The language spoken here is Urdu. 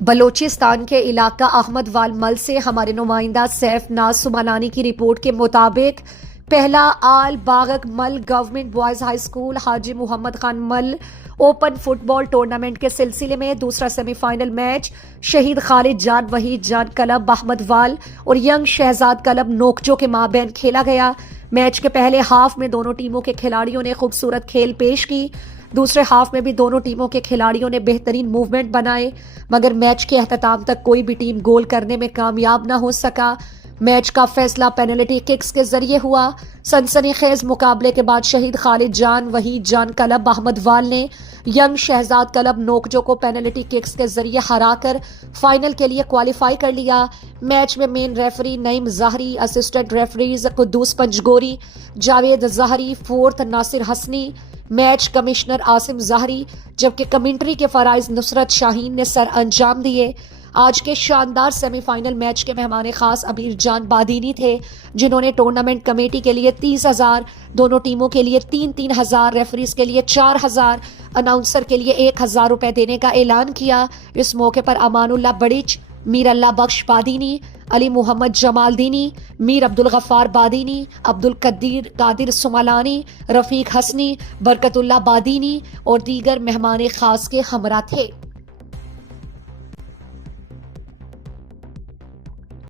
بلوچستان کے علاقہ احمد وال مل سے ہمارے نمائندہ سیف ناز سمانانی کی رپورٹ کے مطابق پہلا آل باغک مل گورنمنٹ بوائز ہائی اسکول حاجی محمد خان مل اوپن فٹ بال ٹورنامنٹ کے سلسلے میں دوسرا سیمی فائنل میچ شہید خالد جان وحید جان کلب احمد وال اور ینگ شہزاد کلب نوکجو کے مابین کھیلا گیا۔ میچ کے پہلے ہاف میں دونوں ٹیموں کے کھلاڑیوں نے خوبصورت کھیل پیش کی۔ دوسرے ہاف میں بھی دونوں ٹیموں کے کھلاڑیوں نے بہترین موومنٹ بنائے، مگر میچ کے اختتام تک کوئی بھی ٹیم گول کرنے میں کامیاب نہ ہو سکا۔ میچ کا فیصلہ پینلٹی ککس کے ذریعے ہوا۔ سنسنی خیز مقابلے کے بعد شہید خالد جان وحید جان کلب احمد وال نے ینگ شہزاد کلب نوکجو کو پینلٹی ککس کے ذریعے ہرا کر فائنل کے لیے کوالیفائی کر لیا۔ میچ میں مین ریفری نعیم ظاہری، اسسٹنٹ ریفریز قدوس پنجگوری، جاوید ظاہری، فورتھ ناصر حسنی، میچ کمشنر عاصم ظاہری، جبکہ کمنٹری کے فرائض نصرت شاہین نے سر انجام دیے۔ آج کے شاندار سیمی فائنل میچ کے مہمان خاص امیر جان بادینی تھے، جنہوں نے ٹورنامنٹ کمیٹی کے لیے 30,000، دونوں ٹیموں کے لیے 3,000، ریفریز کے لیے 4,000، اناؤنسر کے لیے 1,000 روپے دینے کا اعلان کیا۔ اس موقع پر امان اللہ بڑیچ، میر اللہ بخش بادینی، علی محمد جمال دینی، میر عبدالغفار بادینی، عبدالقدیر قادر سمالانی، رفیق حسنی، برکت اللہ بادینی اور دیگر مہمان خاص کے ہمراہ تھے۔